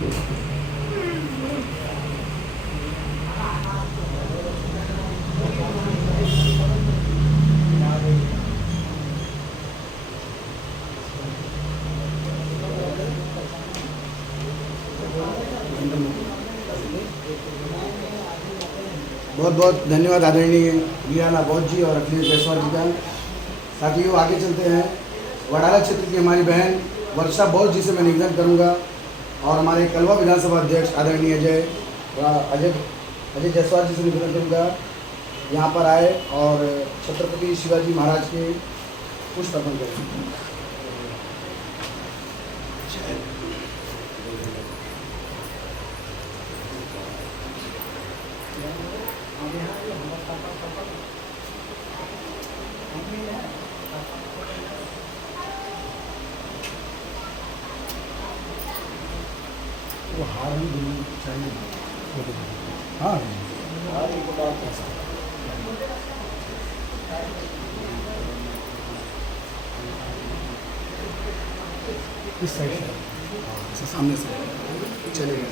बहुत बहुत धन्यवाद आदरणीय मीराला बौद्ध जी और अखिलेश जायसवाल जी का। साथियों आगे चलते हैं। वडाला क्षेत्र की हमारी बहन वर्षा बौद्ध जी से मैं निवेदन करूंगा और हमारे कलवा विधानसभा अध्यक्ष आदरणीय अजय जायसवाल जी से निवेदन करूंगा यहाँ पर आए और छत्रपति शिवाजी महाराज के पुष्प अर्पण करें। वो हार भी देनी चाहिए। हाँ इस साइड से सामने से चलेगा।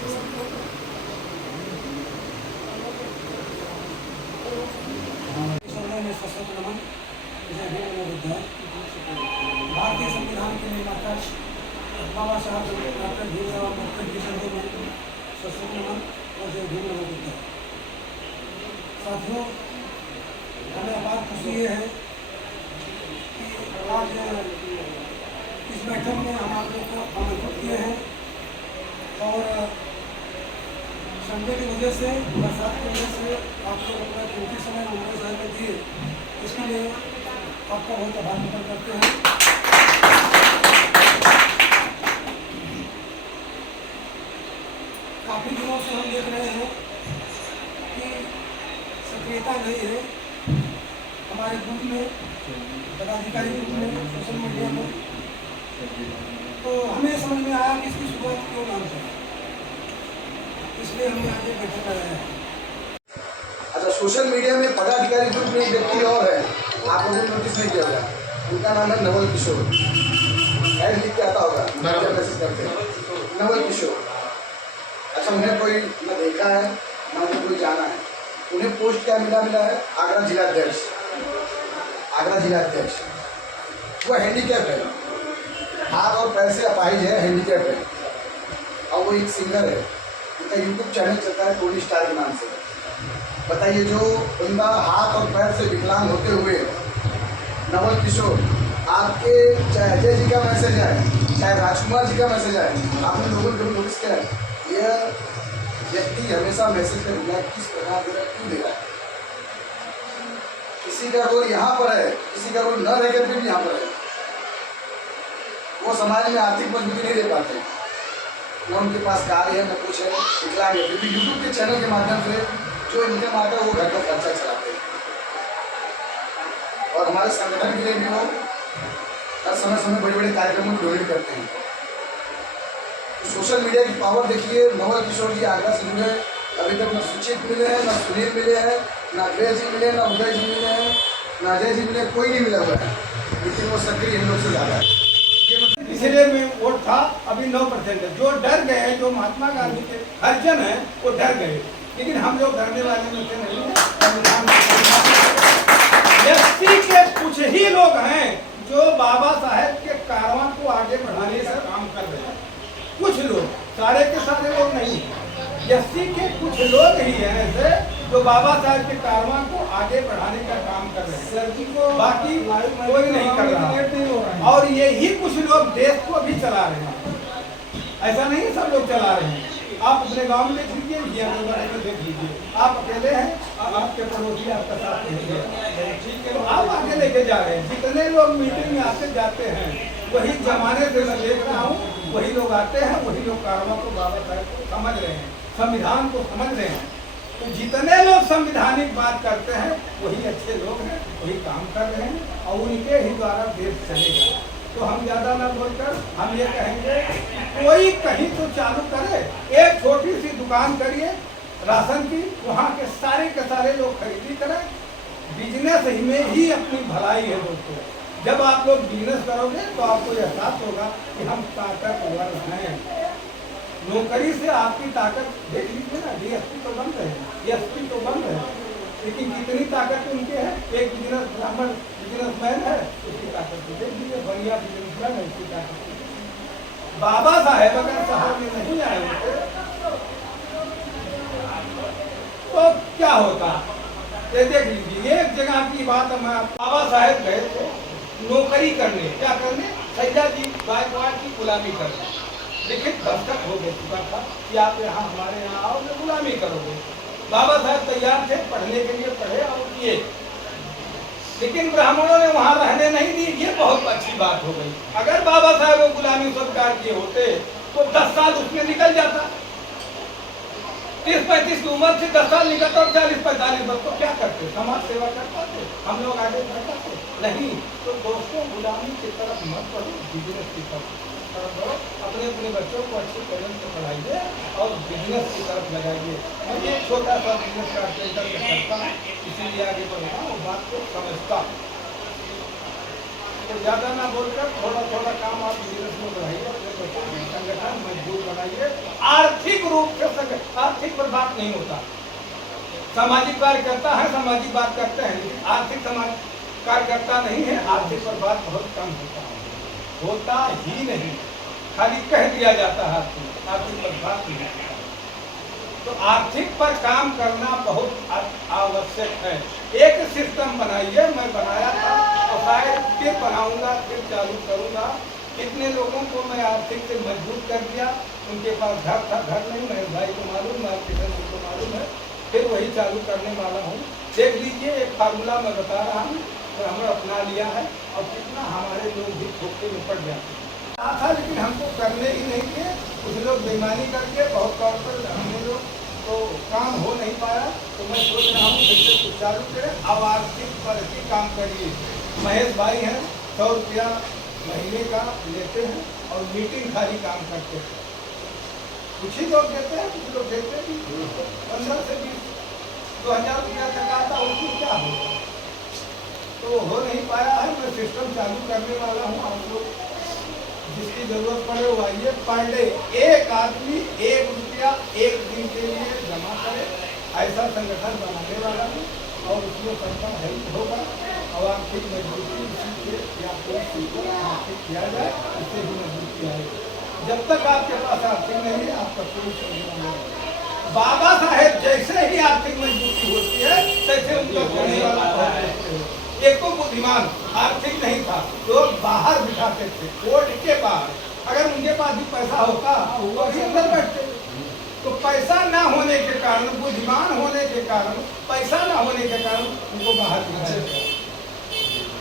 भारतीय संविधान के निर्माता बाबा साहब डॉक्टर भीमराव अम्बेडकर जी को सशक्त नमन और जय भीम नमन। साथियों, हमें अपार खुशी ये है कि आज इस बैठक में हम आप लोग को आमंत्रित किए हैं और संडे की वजह से, बरसात की वजह से आप लोग अपना कीमती समय मुंबई शहर में दिए, इसके लिए आपका बहुत आभार व्यक्त करते हैं। काफ़ी दिनों से हम देख रहे हैं कि सक्रियता नहीं है हमारे ग्रुप में, पदाधिकारी ग्रुप में, सोशल मीडिया में। तो हमें समझ में आया कि इसकी शुरुआत क्यों नाम से, इसलिए हमने आगे बैठक लगाया है। अच्छा, सोशल मीडिया में पदाधिकारी ग्रुप में एक व्यक्ति और है, आप लोगों ने नोटिस नहीं किया होगा, उनका नाम है नवल किशोर। ऐड लिख के आता होगा, मैसेज करते हैं नवल किशोर। अच्छा, उन्हें कोई न देखा है न उन्हें कोई जाना है। उन्हें पोस्ट क्या मिला है? आगरा जिलाध्यक्ष। आगरा जिलाध्यक्ष वो हैंडीकैप है, हाथ और पैर से अपाहिज है, हैंडीकैप है और वो एक सिंगर है। उनका यूट्यूब चैनल चलता है टोनी स्टार के नाम से। बताइए, जो बंदा हाथ और पैर से विकलांग होते हुए, नवल किशोर, आपके चाहे अजय जी का मैसेज है, चाहे राजकुमार जी का मैसेज है, आपने लोगों ने नोटिस किया है यह व्यक्ति हमेशा मैसेज कर रहा है, किस प्रकार दे रहा है, क्यों दे रहा है? किसी का रोल यहाँ पर है, किसी का रोल न रहकर भी यहाँ पर है। वो समाज में आर्थिक मजबूती नहीं दे पाते, न उनके पास कार है, न कुछ है, विकलांग है, फिर भी यूट्यूब के चैनल के माध्यम से जो इनकम आता है वो घर का खर्चा चलाते हैं। और हमारे संगठन के लिए भी वो हर समय बड़े बड़े कार्यक्रमों में डोनेट करते हैं। तो सोशल मीडिया की पावर देखिए। नवल किशोर जी आगरा से जुड़े, अभी तक न सुचित मिले हैं, न सुनील मिले हैं, न अखिलेश जी मिले, न उदय जी मिले हैं, न अजय जी मिले, कोई नहीं मिला हुआ है, लेकिन वो सक्रिय इन लोग से ज़्यादा है। इसलिए में वोट था, अभी 9% है। जो डर गए, जो महात्मा गांधी के हरिजन हैं, वो डर गए, लेकिन हम लोग डरने वाले में से नहीं हैं। व्यक्ति के कुछ ही लोग हैं जो बाबा साहेब के कारवां को आगे बढ़ाने का काम कर रहे हैं। कुछ लोग, सारे के सारे लोग नहीं, व्यक्ति के कुछ लोग ही हैं ऐसे जो बाबा साहेब के कारवां को आगे बढ़ाने का काम कर रहे हैं, बाकी कोई नहीं कर रहा। और यही कुछ लोग देश को भी चला रहे हैं, ऐसा नहीं सब लोग चला रहे हैं। आप अपने गांव में देख लीजिए, ये में देख लीजिए, आप अकेले हैं, आपके पड़ोसी आपका साथ है, तो आप आगे लेके जा रहे हैं। जितने लोग मीटिंग में आते जाते हैं, वही जमाने से मैं देख रहा हूँ, वही लोग आते हैं, वही लोग कारवां को, बाबा साहब को समझ रहे हैं, संविधान को समझ रहे हैं। तो जितने लोग संविधानिक बात करते हैं वही अच्छे लोग हैं, वही काम कर रहे हैं और उनके ही द्वारा देश चलेगा। तो हम ज़्यादा न बोलकर हम ये कहेंगे, कोई कहीं तो चालू करे, एक छोटी सी दुकान करिए राशन की, वहाँ के सारे लोग खरीदी करें। बिजनेस ही में ही अपनी भलाई है दोस्तों। जब आप लोग बिजनेस करोगे तो आपको एहसास होगा कि हम ताकतवर हैं। नौकरी से आपकी ताकत देख लीजिए ना, डीएसपी तो बन रहे हैं, एसपी तो बन रहे हैं, लेकिन कितनी ताकत उनके है। एक बिजनेस ब्राह्मण बिजनेसमैन है, उसकी ताकत तो देख लीजिए, बढ़िया बिजनेसमैन है, उसकी ताकत। बाबा साहेब अगर शहर में नहीं आए होते तो क्या होता, ये देख लीजिए। एक जगह की बात मैं, बाबा साहेब गए थे नौकरी करने, क्या करने, सैयद जी गायकवाड़ की गुलामी करने। लिखित दस्तखत हो गया चुका था कि आप यहाँ हमारे यहाँ आओ, गुलामी करोगे। बाबा साहब तैयार थे, पढ़ने के लिए पढ़े और किए, लेकिन ब्राह्मणों ने वहाँ रहने नहीं दी। ये बहुत अच्छी बात हो गई। अगर बाबा साहब वो गुलामी स्वीकार किए होते तो 10 साल उसमें निकल जाता। 30-35 की उम्र से 10 साल निकलता और 40-45 वर्ष तो क्या करते, समाज सेवा कर पाते, हम लोग आगे बढ़ पाते नहीं। तो दोस्तों, गुलामी की तरफ मत बढ़ो, बिजनेस की तरफ बढ़ो। अपने अपने बच्चों को अच्छे कॉलेज में पढ़ाइए और बिजनेस की तरफ लगाइए। मैं ये छोटा सा बिजनेस कारपेंटर का करता हूँ, इसीलिए आगे बढ़ा वो बात को समझता। तो ज़्यादा ना बोलकर थोड़ा थोड़ा काम आप बिजनेस में बढ़ाइए, अपने बच्चों की संगठन मजबूत बनाइए। आर्थिक रूप से आर्थिक पर बात नहीं होता, सामाजिक कार्यकर्ता है, सामाजिक बात करते हैं, लेकिन आर्थिक समाज कार्यकर्ता नहीं है। आर्थिक पर बात बहुत कम होता ही नहीं, खाली कह दिया जाता है आर्थिक पर बात नहीं होता। तो आर्थिक पर काम करना बहुत आवश्यक है। एक सिस्टम बनाइए, मैं बनाया था और शायद फिर बनाऊंगा, फिर चालू करूंगा। कितने लोगों को मैं आर्थिक से मजबूत कर दिया, उनके पास घर था, घर नहीं, मेरे भाई को मालूम, मार्केटिंग उनको मालूम है, फिर वही चालू करने वाला हूँ। देख लीजिए, एक फार्मूला मैं बता रहा हूँ, तो हमने अपना लिया है और कितना हमारे लोग भी धोखे में पड़ जाते हैं। था लेकिन हमको करने ही नहीं थे, कुछ लोग बेईमानी करके बहुत तौर पर हमने लोग तो काम हो नहीं पाया। तो मैं सोच रहा हूँ फिर से कुछ चालू करें। अब आर्थिक पर ही काम करिए। महेश भाई हैं, 100 रुपया महीने का लेते हैं और मीटिंग खाली काम करते हैं। कुछ ही लोग देते हैं, कुछ लोग देते हैं 15 से 20,000 रुपया तक आता, उसमें क्या होगा। तो हो नहीं पाया है। मैं सिस्टम चालू करने वाला हूँ, आप लोग जिसकी जरूरत पड़े वो आइए। पर डे एक आदमी 1 रुपया 1 दिन के लिए जमा करे, ऐसा संगठन बनाने वाला हूँ और उसमें सबका हेल्प होगा और आर्थिक मजबूती इसी से या कोई सीखकर आर्थिक किया जाए, इससे भी मजबूती आएगी। जब तक आपके पास आर्थिक नहीं है, आपका कोई समझना नहीं। बाबा साहेब जैसे ही आर्थिक मजबूती होती है, तैसे उनका करने वाला एक तो बुद्धिमान, आर्थिक नहीं था, लोग बाहर बिठाते थे कोर्ट के बाहर। अगर उनके पास भी पैसा होता वो भी अंदर बैठते। तो पैसा ना होने के कारण, बुद्धिमान होने के कारण, पैसा ना होने के कारण उनको बाहर बिठाते।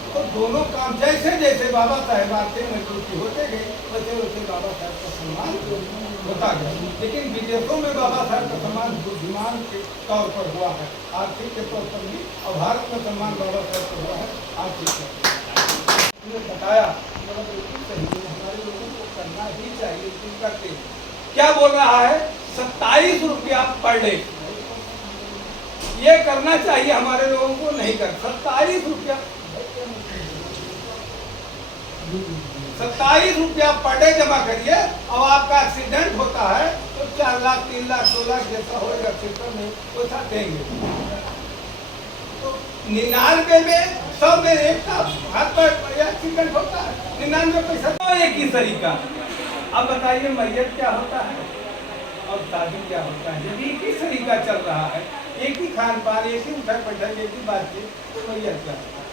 तो दोनों काम जैसे जैसे बाबा साहेब आर्थिक मजबूती होते गए, वैसे वैसे बाबा साहेब का सम्मान होता गया। लेकिन विदेशों में बाबा साहेब का सम्मान बुद्धिमान के तौर पर हुआ है, आर्थिक के तौर पर भी। और भारत में सम्मान बाबा साहेब का हुआ है आर्थिक। उन्होंने बताया बिल्कुल सही, हमारे लोगों को करना ही चाहिए, लेकिन करते क्या बोल रहा है, 27 रुपया पर डे ये करना चाहिए हमारे लोगों को, नहीं कर 27 रुपया 27 रुपया पर डे जमा करिए। और आपका एक्सीडेंट होता है तो 4 लाख 3 लाख 2 लाख जैसा होगा सिस्टम में वैसा देंगे। तो 99 में 100 में एक का हाथ पर एक्सीडेंट होता है, 99 पैसा तो एक ही तरीका। अब बताइए मैयत क्या होता है और शादी क्या होता है। जब एक ही तरीका चल रहा है, एक ही खान पान, एक ही उठक बैठक, एक ही बातचीत, तो मैयत क्या होता है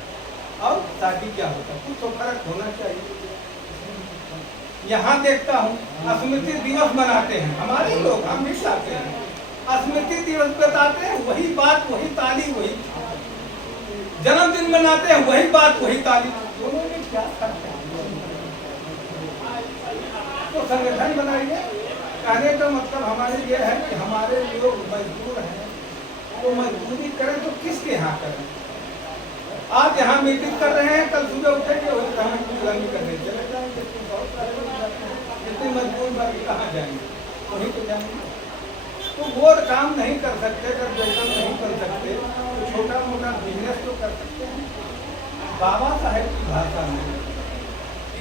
और शादी क्या होता है, कुछ तो फर्क होना चाहिए। यहाँ देखता हूँ स्मृति दिवस मनाते हैं हमारे लोग, हम भी चाहते हैं स्मृति दिवस बताते हैं, वही बात वही ताली, वही जन्मदिन मनाते हैं, वही बात वही ताली, दोनों में क्या फर्क है। तो संगठन बनाइए। कहने का मतलब हमारे ये है कि हमारे लोग मजदूर हैं, तो मजदूरी करें तो किसके यहाँ करें। आज यहाँ मीटिंग कर रहे हैं, कल सुबह उठेंगे वही कहाँ की गुलामी करने चले जाएंगे। इतने मजबूर बाकी कहाँ जाएंगे, वहीं तो जाएंगे। तो वो काम नहीं कर सकते, अगर वेतन नहीं कर सकते तो छोटा मोटा बिजनेस तो कर सकते हैं। बाबा साहेब की भाषा में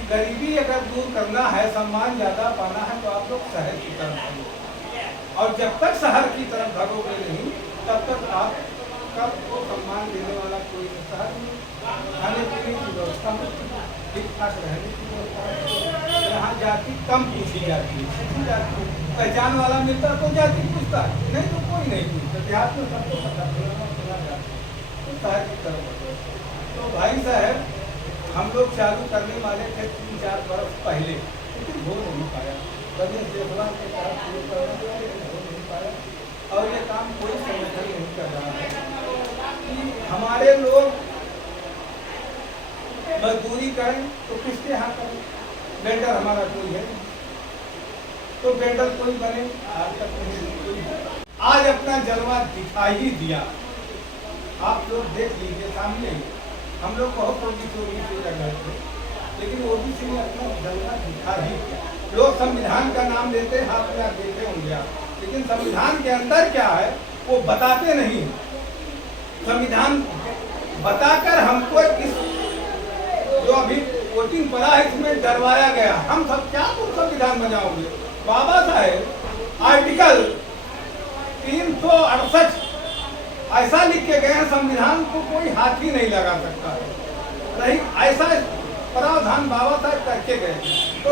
गरीबी अगर दूर करना है, सम्मान ज्यादा पाना है, तो आप लोग शहर की तरफ भागो। और जब तक शहर की तरफ भागोगे नहीं, तब तक आपका को सम्मान देने वाला कोई शहर नहीं। खाने पीने की व्यवस्था ठीक ठाक रहने की व्यवस्था, यहाँ जाति कम पूछी जाती है, पहचान वाला मिलता तो जाति पूछता है, नहीं तो कोई नहीं पूछता। देहात में सबको पता चला जाता, तो शहर की तरफ भागो। तो भाई साहब, हम लोग चालू करने वाले थे 3-4 बरस पहले, लेकिन हो नहीं पाया। कभी सेवा के तहत शुरू करने वाले हो नहीं पाया, और ये काम कोई संगठन नहीं कर रहा है कि हमारे लोग मजदूरी करें तो किसके यहाँ करें। वेंडर हमारा कोई है, तो वेंडर कोई बने, आज तक नहीं। आज अपना जलवा दिखा ही दिया, आप लोग देख लीजिए सामने। हम लोग बहुत ओबीसी लगे थे, लेकिन ओबीसी ने अपना जलवा दिखा ही दिया। लोग संविधान का नाम लेते हैं, हाथ में आप देखे होंगे आप, लेकिन संविधान के अंदर क्या है वो बताते नहीं। संविधान बताकर हमको इस जो अभी वोटिंग पड़ा है इसमें डरवाया गया। हम सब क्या तो संविधान बनाओगे। बाबा साहेब आर्टिकल 368 ऐसा लिख के गए हैं, संविधान को कोई हाथ ही नहीं लगा सकता है। नहीं, ऐसा प्रावधान बाबा साहब करके गए। तो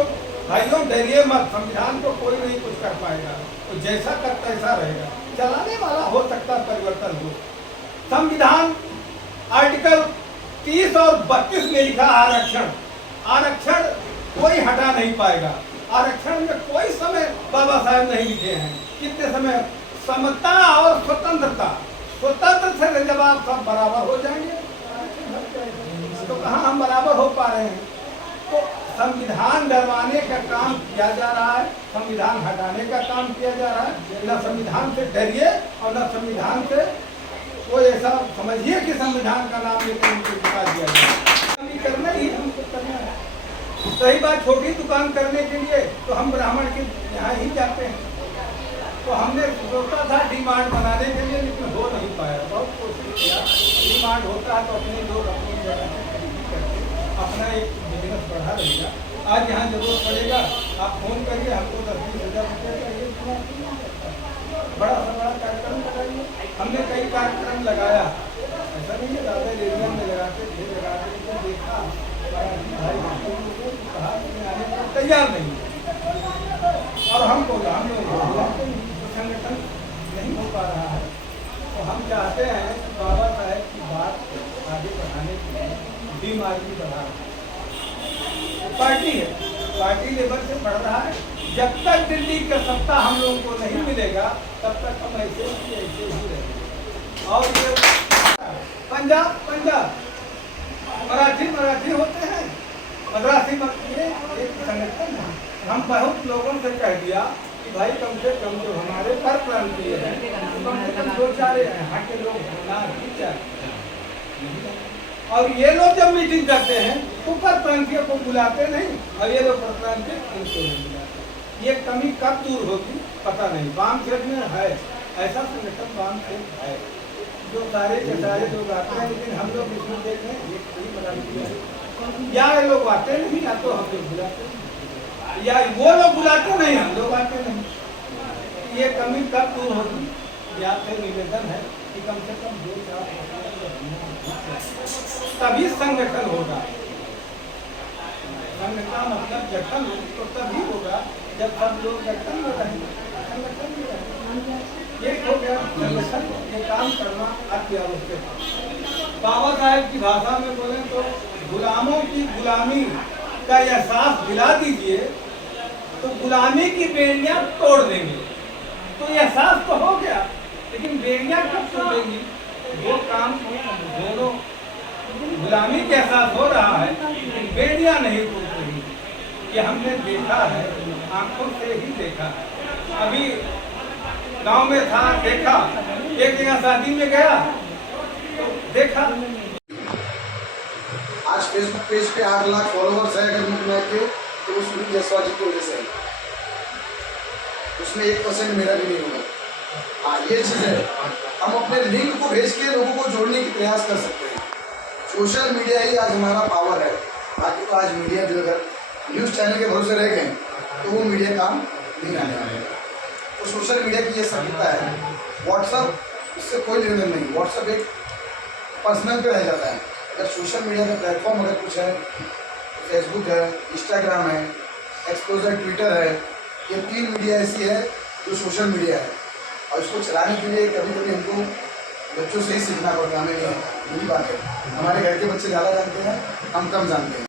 भाइयों डरिए मत, संविधान को कोई नहीं कुछ कर पाएगा, तो जैसा करता ऐसा रहेगा। चलाने वाला हो सकता परिवर्तन हो। संविधान आर्टिकल 30 और 32 में लिखा आरक्षण, आरक्षण कोई हटा नहीं पाएगा। आरक्षण में कोई समय बाबा साहब नहीं लिखे हैं। कितने समय? समता और स्वतंत्रता। स्वतंत्र से जब आप सब बराबर हो जाएंगे, तो कहाँ हम बराबर हो पा रहे हैं। तो संविधान डरवाने का काम किया जा रहा है, संविधान हटाने का काम किया जा रहा है। न संविधान से डरिए और न संविधान से कोई ऐसा समझिए कि संविधान का नाम लेकर उनको जिता दिया जाए। करना ही हमको करना है। सही बात, छोटी दुकान करने के लिए तो हम ब्राह्मण के यहाँ ही जाते हैं। तो हमने सोचा था डिमांड बनाने के लिए, लेकिन हो नहीं पाया। बहुत कोशिश किया, डिमांड होता है तो अपने लोग अपनी जगह से खरीदी करके अपना एक बिजनेस बढ़ा रहेगा। आज यहाँ जरूरत पड़ेगा, आप फोन करिए, हमको 10-20 हज़ार रुपये चाहिए, बड़ा सा बड़ा कार्यक्रम लगाइए। हमने कई कार्यक्रम लगाया, ऐसा नहीं है ज़्यादा एरिया में लगाते थे, तो देखा भाई कहा आने को तैयार नहीं, और हम लोग संगठन नहीं हो पा रहा है। तो हम चाहते हैं कि बाबा साहेब की बात आगे बढ़ाने के लिए बीमारी बढ़ा पार्टी है, पार्टी लेवल से बढ़ रहा है। जब तक दिल्ली का सत्ता हम लोगों को नहीं मिलेगा, तब तक हम ऐसे ही रहेंगे। और ये पंजाब मराठी होते हैं, मद्रासी ये एक संगठन है। हम बहुत लोगों से कह दिया कि भाई कम से कम जो हमारे पर प्रांतीय है, कम से कम 2-4 यहाँ के लोग होना ही चाहिए। और ये लोग जब मीटिंग करते हैं तो पर प्रांतीय को बुलाते नहीं, और ये लोग पर प्रांतीय इनको नहीं बुलाते। ये कमी कब दूर होगी पता नहीं। वामसेठ में है ऐसा संगठन, वामसेठ है जो सारे के सारे लोग आते हैं, लेकिन हम लोग इसमें देख रहे हैं या ये लोग आते नहीं, या तो हम लोग बुलाते नहीं, या वो लोग बुलाते नहीं, हम लोग आते नहीं। ये कमी कब दूर होगी? या फिर निवेदन है कि कम से कम 2-4 तभी संगठन होगा। संगठन का मतलब गठन तो तभी होगा जब सब लोग गठन में रहेंगे, संगठन में रहेंगे। ये हो गया संगठन, ये काम करना अति आवश्यक है। बाबा साहेब की भाषा में बोले तो गुलामों की गुलामी का एहसास दिला दीजिए तो गुलामी की बेड़ियां तोड़ देंगे। तो एहसास तो हो गया, लेकिन बेड़ियां कब तोड़ेंगी? वो काम दोनों, गुलामी का एहसास हो रहा है, लेकिन बेड़ियां नहीं टूट रही। ये हमने देखा है, आंखों से ही देखा है। अभी गांव में था, देखा, एक जगह शादी में गया तो देखा। आज फेसबुक पेज पे 8 लाख फॉलोवर्स है अगर मुझे के, तो उस सुनील जायसवाल जी की वजह से है। उसमें 1% मेरा भी नहीं होगा। हाँ, ये चीज़ है, हम अपने लिंक को भेज के लोगों को जोड़ने की प्रयास कर सकते हैं। सोशल मीडिया ही आज हमारा पावर है। बाकी तो आज मीडिया भी अगर न्यूज़ चैनल के भरोसे रह गए तो वो मीडिया काम नहीं आने वाले। तो सोशल मीडिया की ये सभ्यता है। व्हाट्सअप इससे कोई लेन देन नहीं, व्हाट्सअप एक पर्सनल पे रह जाता है। अगर सोशल मीडिया का प्लेटफॉर्म अगर कुछ है, फेसबुक है, इंस्टाग्राम है, एक्सप्लोजर ट्विटर है, ये 3 मीडिया ऐसी है जो सोशल मीडिया है। और इसको चलाने के लिए कभी कभी हमको बच्चों से ही सीखना पड़ता है, हमें नहीं। यही बात है, हमारे घर के बच्चे ज़्यादा जानते हैं, हम कम जानते हैं।